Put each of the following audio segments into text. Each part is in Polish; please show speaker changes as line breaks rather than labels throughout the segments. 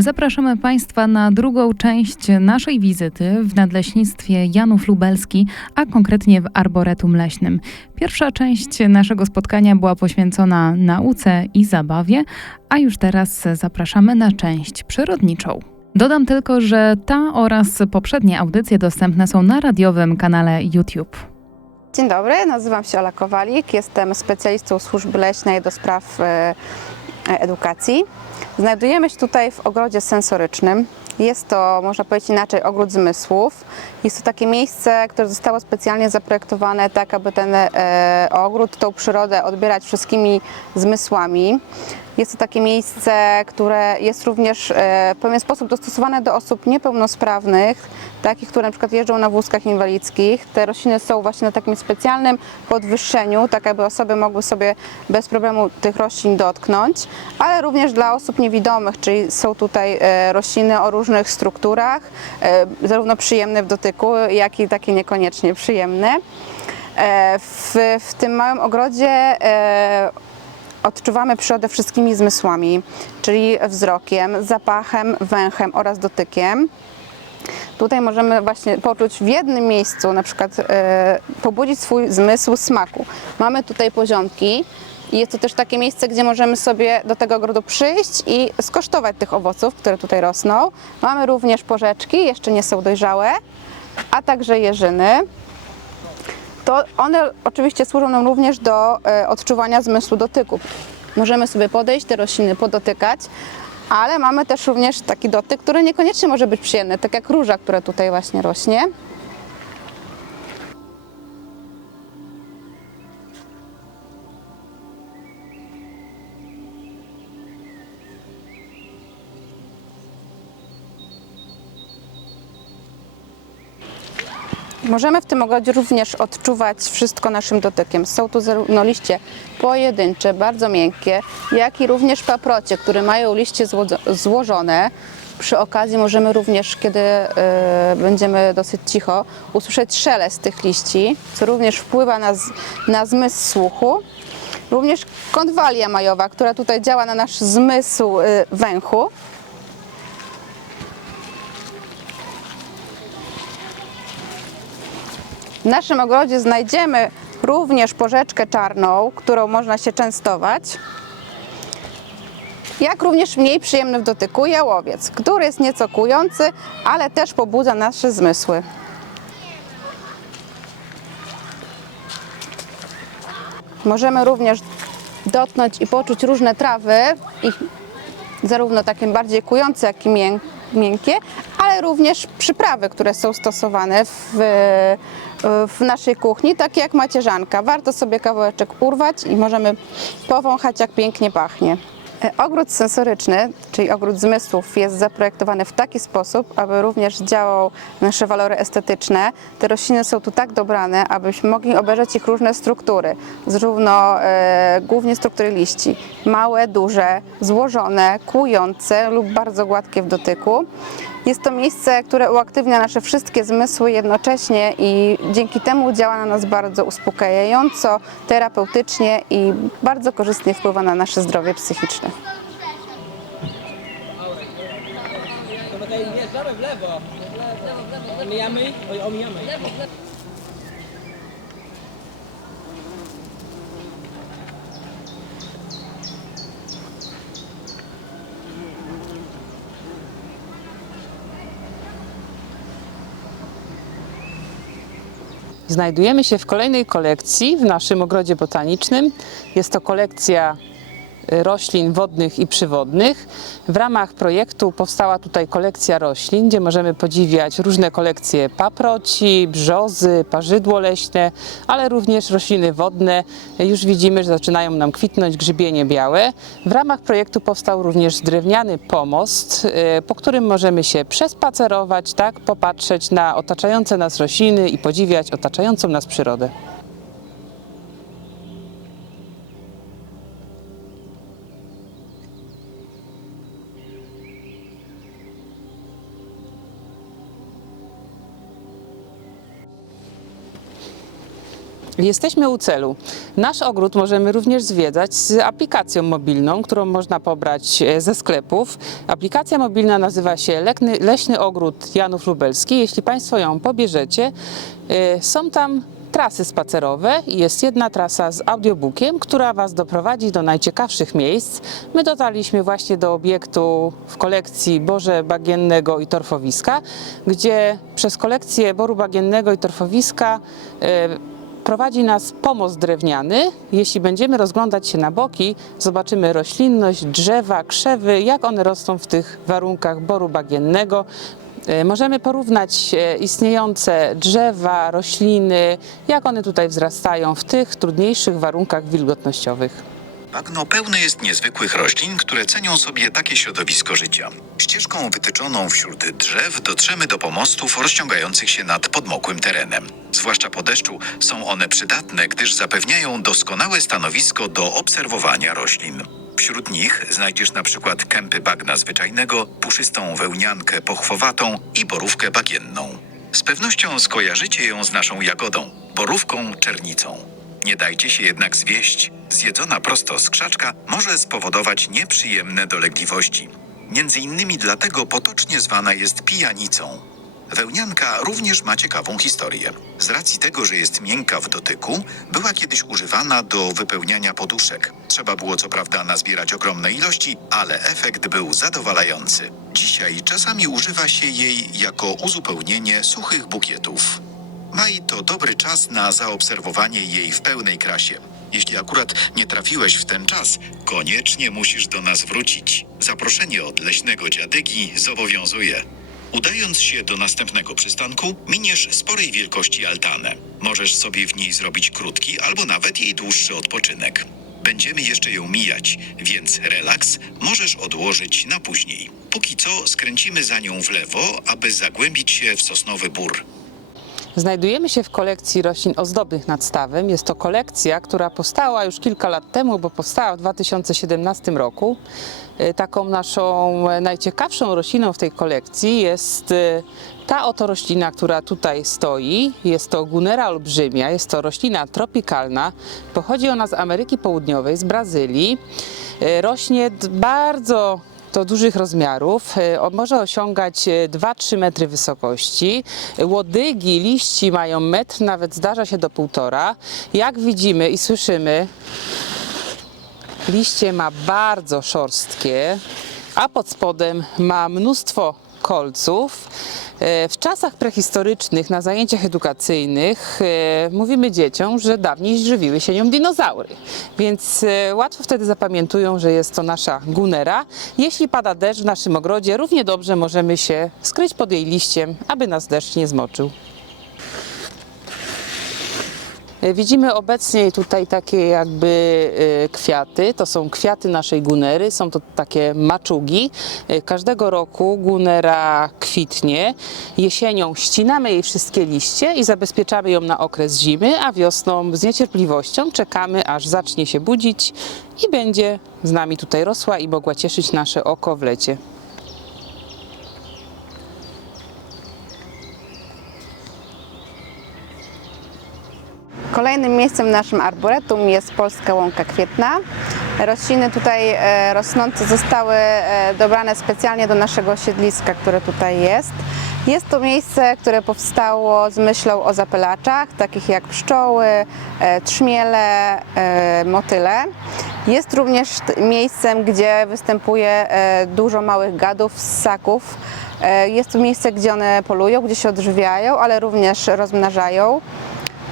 Zapraszamy Państwa na drugą część naszej wizyty w Nadleśnictwie Janów Lubelski, a konkretnie w Arboretum Leśnym. Pierwsza część naszego spotkania była poświęcona nauce i zabawie, a już teraz zapraszamy na część przyrodniczą. Dodam tylko, że ta oraz poprzednie audycje dostępne są na radiowym kanale YouTube.
Dzień dobry, nazywam się Ola Kowalik, jestem specjalistą służby leśnej do spraw e, edukacji. Znajdujemy się tutaj w ogrodzie sensorycznym. Jest to, można powiedzieć inaczej, ogród zmysłów. Jest to takie miejsce, które zostało specjalnie zaprojektowane tak, aby ten e, ogród, tą przyrodę odbierać wszystkimi zmysłami. Jest to takie miejsce, które jest również e, w pewien sposób dostosowane do osób niepełnosprawnych, takich, które na przykład jeżdżą na wózkach inwalidzkich. Te rośliny są właśnie na takim specjalnym podwyższeniu, tak aby osoby mogły sobie bez problemu tych roślin dotknąć, ale również dla osób niewidomych, czyli są tutaj e, rośliny o różnych strukturach, e, zarówno przyjemne w dotyku, jak i takie niekoniecznie przyjemne. E, W, w tym małym ogrodzie e, odczuwamy przyrodę wszystkimi zmysłami, czyli wzrokiem, zapachem, węchem oraz dotykiem. Tutaj możemy właśnie poczuć w jednym miejscu, na przykład e, pobudzić swój zmysł smaku. Mamy tutaj poziomki i jest to też takie miejsce, gdzie możemy sobie do tego ogrodu przyjść i skosztować tych owoców, które tutaj rosną. Mamy również porzeczki, jeszcze nie są dojrzałe, a także jeżyny to one oczywiście służą nam również do e, odczuwania zmysłu dotyku. Możemy sobie podejść, te rośliny podotykać, ale mamy też również taki dotyk, który niekoniecznie może być przyjemny, tak jak róża, która tutaj właśnie rośnie. Możemy w tym ogrodzie również odczuwać wszystko naszym dotykiem. Są tu zarówno liście pojedyncze, bardzo miękkie, jak i również paprocie, które mają liście złożone. Przy okazji możemy również, kiedy e, będziemy dosyć cicho, usłyszeć szelest tych liści, co również wpływa na, na zmysł słuchu. Również konwalia majowa, która tutaj działa na nasz zmysł e, węchu. Naszym ogrodzie znajdziemy również porzeczkę czarną, którą można się częstować. Jak również mniej przyjemny w dotyku jałowiec, który jest nieco kujący, ale też pobudza nasze zmysły. Możemy również dotknąć i poczuć różne trawy, ich zarówno takie bardziej kujące, jak i mię- miękkie, ale również przyprawy, które są stosowane w, w naszej kuchni, takie jak macierzanka. Warto sobie kawałeczek urwać i możemy powąchać, jak pięknie pachnie. E, Ogród sensoryczny, czyli ogród zmysłów, jest zaprojektowany w taki sposób, aby również działał na nasze walory estetyczne. Te rośliny są tu tak dobrane, abyśmy mogli obejrzeć ich różne struktury, zarówno e, głównie struktury liści, małe, duże, złożone, kłujące lub bardzo gładkie w dotyku. Jest to miejsce, które uaktywnia nasze wszystkie zmysły jednocześnie i dzięki temu działa na nas bardzo uspokajająco, terapeutycznie i bardzo korzystnie wpływa na nasze zdrowie psychiczne.
Omijamy? Omijamy.
Znajdujemy się w kolejnej kolekcji w naszym ogrodzie botanicznym. Jest to kolekcja roślin wodnych i przywodnych. W ramach projektu powstała tutaj kolekcja roślin, gdzie możemy podziwiać różne kolekcje paproci, brzozy, parzydło leśne, ale również rośliny wodne. Już widzimy, że zaczynają nam kwitnąć grzybienie białe. W ramach projektu powstał również drewniany pomost, y, po którym możemy się przespacerować, tak, popatrzeć na otaczające nas rośliny i podziwiać otaczającą nas przyrodę. Jesteśmy u celu. Nasz ogród możemy również zwiedzać z aplikacją mobilną, którą można pobrać e, ze sklepów. Aplikacja mobilna nazywa się Leśny Ogród Janów Lubelski. Jeśli Państwo ją pobierzecie, e, są tam trasy spacerowe jest jedna trasa z audiobookiem, która Was doprowadzi do najciekawszych miejsc. My dotarliśmy właśnie do obiektu w kolekcji Boże Bagiennego i Torfowiska, gdzie przez kolekcję Boru Bagiennego i Torfowiska e, prowadzi nas pomost drewniany. Jeśli będziemy rozglądać się na boki, zobaczymy roślinność, drzewa, krzewy, jak one rosną w tych warunkach boru bagiennego. E, Możemy porównać e, istniejące drzewa, rośliny, jak one tutaj wzrastają w tych trudniejszych warunkach wilgotnościowych.
Bagno pełne jest niezwykłych roślin, które cenią sobie takie środowisko życia. Ścieżką wytyczoną wśród drzew dotrzemy do pomostów rozciągających się nad podmokłym terenem. Zwłaszcza po deszczu są one przydatne, gdyż zapewniają doskonałe stanowisko do obserwowania roślin. Wśród nich znajdziesz na przykład kępy bagna zwyczajnego, puszystą wełniankę pochwowatą i borówkę bagienną. Z pewnością skojarzycie ją z naszą jagodą, borówką czernicą. Nie dajcie się jednak zwieść. Zjedzona prosto z krzaczka może spowodować nieprzyjemne dolegliwości. Między innymi dlatego potocznie zwana jest pijanicą. Wełnianka również ma ciekawą historię. Z racji tego, że jest miękka w dotyku, była kiedyś używana do wypełniania poduszek. Trzeba było co prawda nazbierać ogromne ilości, ale efekt był zadowalający. Dzisiaj czasami używa się jej jako uzupełnienie suchych bukietów. Maj to dobry czas na zaobserwowanie jej w pełnej krasie. Jeśli akurat nie trafiłeś w ten czas, koniecznie musisz do nas wrócić. Zaproszenie od leśnego dziadygi zobowiązuje. Udając się do następnego przystanku, miniesz sporej wielkości altanę. Możesz sobie w niej zrobić krótki albo nawet jej dłuższy odpoczynek. Będziemy jeszcze ją mijać, więc relaks możesz odłożyć na później. Póki co skręcimy za nią w lewo, aby zagłębić się w sosnowy bór.
Znajdujemy się w kolekcji roślin ozdobnych nad stawem. Jest to kolekcja, która powstała już kilka lat temu, bo powstała w 2017 roku. E, Taką naszą e, najciekawszą rośliną w tej kolekcji jest e, ta oto roślina, która tutaj stoi. Jest to Gunera olbrzymia, jest to roślina tropikalna. Pochodzi ona z Ameryki Południowej, z Brazylii. Rośnie bardzo do dużych rozmiarów. E, Może osiągać e, 2-3 metry wysokości. E, Łodygi liści mają metr, nawet zdarza się do półtora. Jak widzimy i słyszymy, liście ma bardzo szorstkie, a pod spodem ma mnóstwo kolców. E, W czasach prehistorycznych na zajęciach edukacyjnych e, mówimy dzieciom, że dawniej żywiły się nią dinozaury, więc e, łatwo wtedy zapamiętują, że jest to nasza gunera. Jeśli pada deszcz w naszym ogrodzie, równie dobrze możemy się skryć pod jej liściem, aby nas deszcz nie zmoczył. E, Widzimy obecnie tutaj takie jakby e, kwiaty. To są kwiaty naszej gunery, są to takie maczugi. E, Każdego roku gunera kwitnie. Jesienią ścinamy jej wszystkie liście i zabezpieczamy ją na okres zimy, a wiosną z niecierpliwością czekamy, aż zacznie się budzić i będzie z nami tutaj rosła i mogła cieszyć nasze oko w lecie.
Kolejnym miejscem naszym arboretum jest Polska Łąka Kwietna. Rośliny tutaj e, rosnące zostały e, dobrane specjalnie do naszego siedliska, które tutaj jest. Jest to miejsce, które powstało z myślą o zapylaczach, takich jak pszczoły, e, trzmiele, motyle. Jest również miejscem, gdzie występuje dużo małych gadów, ssaków. Jest to miejsce, gdzie one polują, gdzie się odżywiają, ale również rozmnażają.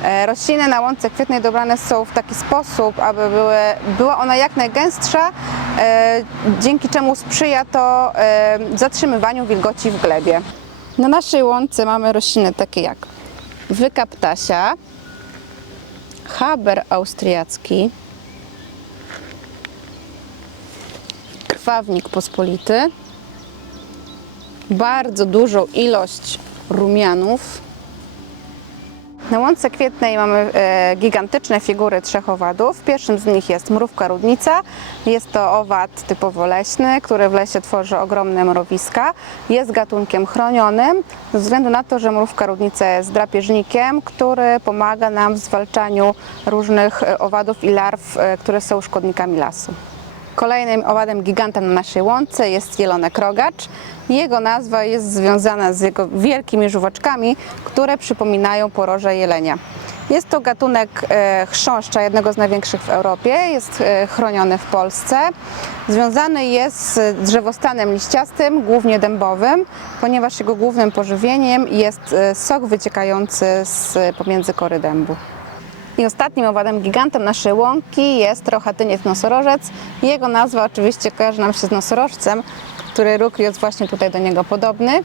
E, Rośliny na łące kwietnej dobrane są w taki sposób, aby były, była ona jak najgęstsza, e, dzięki czemu sprzyja to e, zatrzymywaniu wilgoci w glebie. Na naszej łące mamy rośliny takie jak wyka ptasia, haber austriacki, krwawnik pospolity, bardzo dużą ilość rumianów, Na łące kwietnej mamy e, gigantyczne figury trzech owadów. Pierwszym z nich jest mrówka rudnica. Jest to owad typowo leśny, który w lesie tworzy ogromne mrowiska. Jest gatunkiem chronionym ze względu na to, że mrówka rudnica jest drapieżnikiem, który pomaga nam w zwalczaniu różnych e, owadów i larw, e, które są szkodnikami lasu. Kolejnym owadem gigantem na naszej łące jest jelonek rogacz. Jego nazwa jest związana z jego wielkimi żuwaczkami, które przypominają poroże jelenia. Jest to gatunek e, chrząszcza, jednego z największych w Europie, jest e, chroniony w Polsce. Związany jest z drzewostanem liściastym, głównie dębowym, ponieważ jego głównym pożywieniem jest e, sok wyciekający z pomiędzy kory dębu. I ostatnim owadem gigantem naszej łąki jest rochatyniec nosorożec. Jego nazwa oczywiście kojarzy nam się z nosorożcem, który róg jest właśnie tutaj do niego podobny.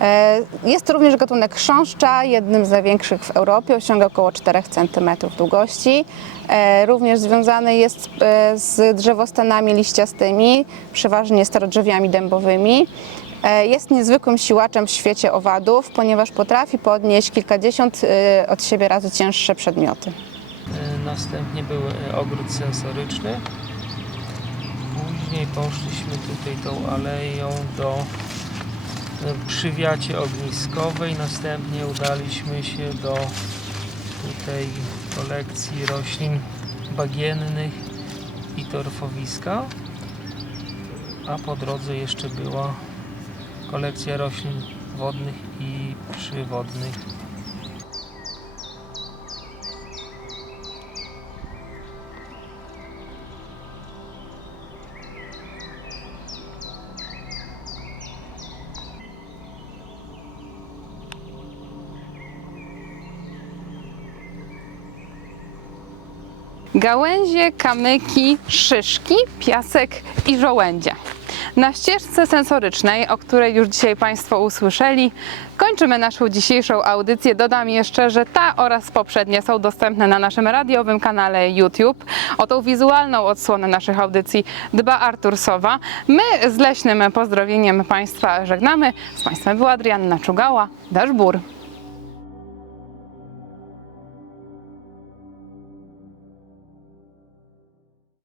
E, Jest to również gatunek chrząszcza, jednym z największych w Europie, osiąga około 4 cm długości. E, Również związany jest e, z drzewostanami liściastymi, przeważnie starodrzewiami dębowymi. E, Jest niezwykłym siłaczem w świecie owadów, ponieważ potrafi podnieść kilkadziesiąt e, od siebie razy cięższe przedmioty.
E, Następnie był ogród sensoryczny. Później poszliśmy tutaj tą aleją do przywiacie ogniskowej. Następnie udaliśmy się do tutaj kolekcji roślin bagiennych i torfowiska. A po drodze jeszcze była kolekcja roślin wodnych i przywodnych.
Gałęzie, kamyki, szyszki, piasek i żołędzie. Na ścieżce sensorycznej, o której już dzisiaj Państwo usłyszeli, kończymy naszą dzisiejszą audycję. Dodam jeszcze, że ta oraz poprzednie są dostępne na naszym radiowym kanale YouTube. O tą wizualną odsłonę naszych audycji dba Artur Sowa. My z leśnym pozdrowieniem Państwa żegnamy. Z Państwem była Adrianna Czugała, Daszbur.